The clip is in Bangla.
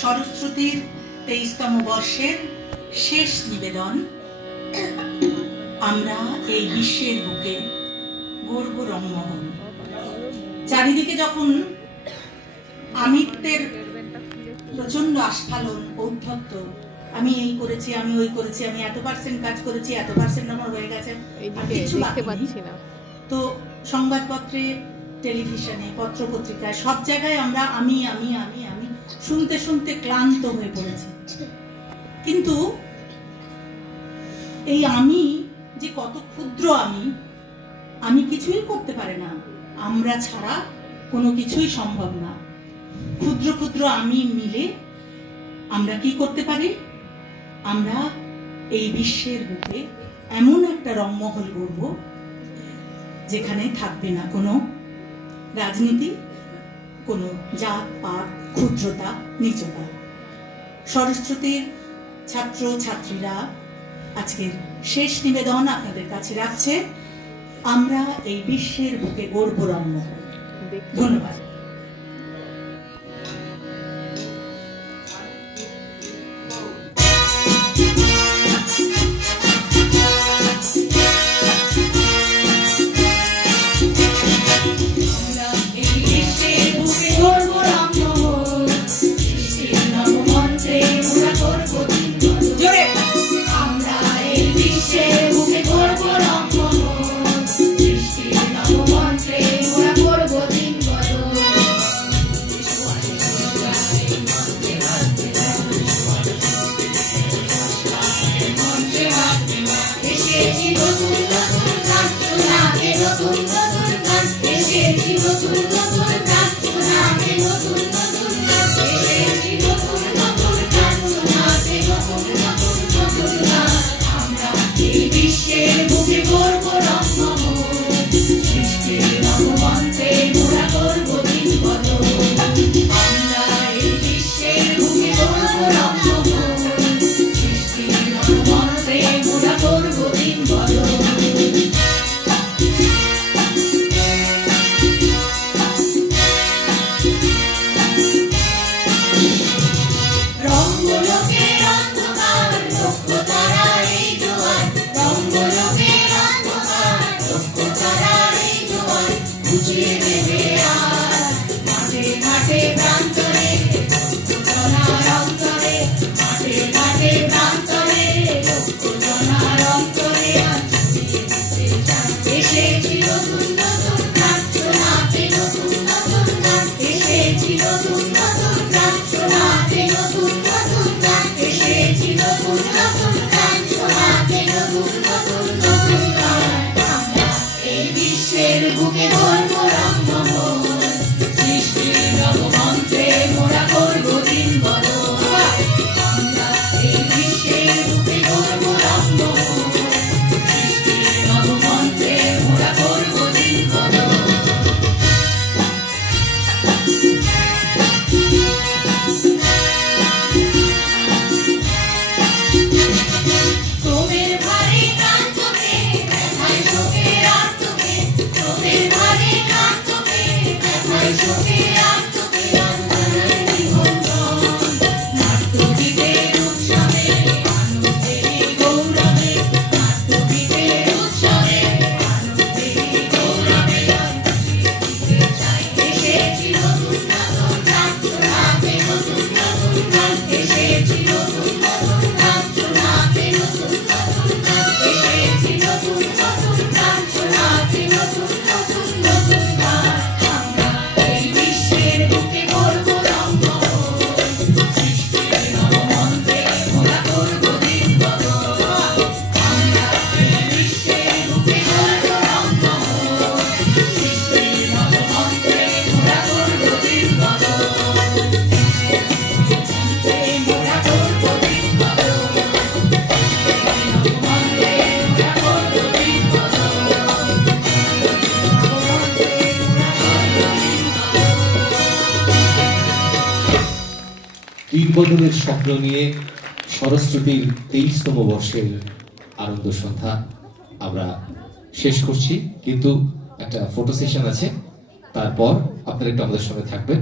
সরস্বতীর 23তম বর্ষের শেষ নিবেদন। আমরা এই বিশ্বের বুকে গর্ব রংমহল। চারিদিকে যখন আমিত্বের প্রচন্ড আস্ফালন, ঔদ্ধত্য, আমি এই করেছি, আমি ওই করেছি, আমি এত পার্সেন্ট কাজ করেছি, এত পার্সেন্ট আমার হয়ে গেছে, কিছু বাকি নেই। তো সংবাদপত্রে, টেলিভিশনে, পত্রপত্রিকায় সব জায়গায় আমরা আমি আমি আমি আমি শুনতে শুনতে ক্লান্ত হয়ে পড়েছি। কিন্তু এই আমি যে কত ক্ষুদ্র, আমি কিছুই করতে পারে না, আমরা ছাড়া কোনো কিছুই সম্ভব না। ক্ষুদ্র ক্ষুদ্র আমি মিলে আমরা কি করতে পারি? আমরা এই বিশ্বের বুকে এমন একটা রংমহল গড়ব যেখানে থাকবে না কোনো রাজনীতি, কোনো জাত পাত, ক্ষুদ্রতা, নীচতা। সরস্বতীর ছাত্র ছাত্রীরা আজকের শেষ নিবেদন আপনাদের কাছে রাখছে। আমরা এই বিশ্বের বুকে গর্ব রংমহল। ধন্যবাদ। বদলের স্বপ্ন নিয়ে সরস্বতীর 23তম বর্ষের আনন্দ সন্ধ্যা আমরা শেষ করছি, কিন্তু একটা ফটো সেশন আছে, তারপর আপনারা একটু আমাদের সঙ্গে থাকবেন।